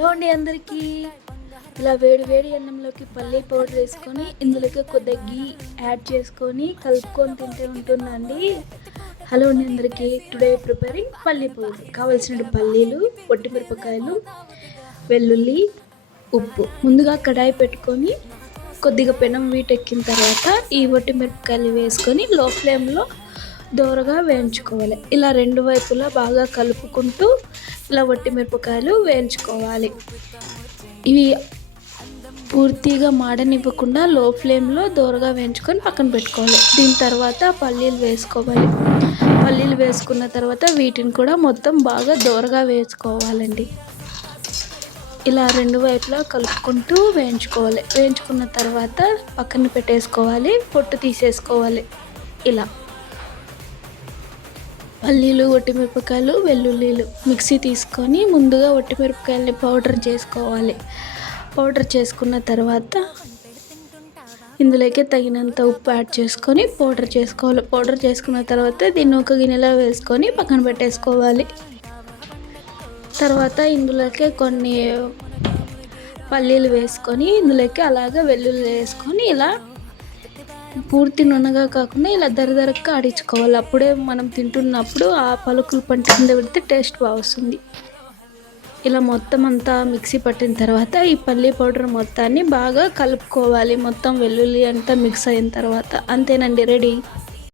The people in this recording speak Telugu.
హలో అండి అందరికీ. ఇలా వేడి వేడి అన్నంలోకి పల్లీ పౌడర్ వేసుకొని ఇందులోకి కొద్దిగా గీ యాడ్ చేసుకొని కలుపుకొని తింటే ఉంటుందండి. హలో అండి అందరికీ. టుడే ప్రిపేరింగ్ పల్లీ పౌడర్. కావాల్సిన పల్లీలు, మిరపకాయలు, వెల్లుల్లి, ఉప్పు. ముందుగా కడాయి పెట్టుకొని కొద్దిగా పెనం వీటెక్కిన తర్వాత ఈ మిరపకాయలు వేసుకొని లో ఫ్లేమ్లో దోరగా వేయించుకోవాలి. ఇలా రెండు వైపులా బాగా కలుపుకుంటూ ఇలా మిరపకాయలు వేయించుకోవాలి. ఇవి పూర్తిగా మాడనివ్వకుండా లో ఫ్లేమ్లో దోరగా వేయించుకొని పక్కన పెట్టుకోవాలి. దీని తర్వాత పల్లీలు వేసుకోవాలి. పల్లీలు వేసుకున్న తర్వాత వీటిని కూడా మొత్తం బాగా దోరగా వేసుకోవాలండి. ఇలా రెండు వైపులా కలుపుకుంటూ వేయించుకోవాలి. వేయించుకున్న తర్వాత పక్కన పెట్టేసుకోవాలి. పొట్టు తీసేసుకోవాలి. ఇలా పల్లీలు, మిరపకాయలు, వెల్లుల్లిలు మిక్సీ తీసుకొని ముందుగా మిరపకాయలని పౌడర్ చేసుకోవాలి. పౌడర్ చేసుకున్న తర్వాత ఇందులోకి తగినంత ఉప్పు యాడ్ చేసుకొని పౌడర్ చేసుకోవాలి. పౌడర్ చేసుకున్న తర్వాత దీన్ని ఒక గిన్నెలో వేసుకొని పక్కన పెట్టేసుకోవాలి. తర్వాత ఇందులోకి కొన్ని పల్లీలు వేసుకొని ఇందులోకి అలాగే వెల్లుల్లి వేసుకొని ఇలా పూర్తి నున్నగా కాకుండా ఇలా దరదరగా ఆడించుకోవాలి. అప్పుడే మనం తింటున్నప్పుడు ఆ పలుకులు పంట కింద పెడితే టేస్ట్ బాగా వస్తుంది. ఇలా మొత్తం అంతా మిక్సీ పట్టిన తర్వాత ఈ పల్లీ పౌడర్ మొత్తాన్ని బాగా కలుపుకోవాలి. మొత్తం వెల్లుల్లి అంతా మిక్స్ అయిన తర్వాత అంతేనండి, రెడీ.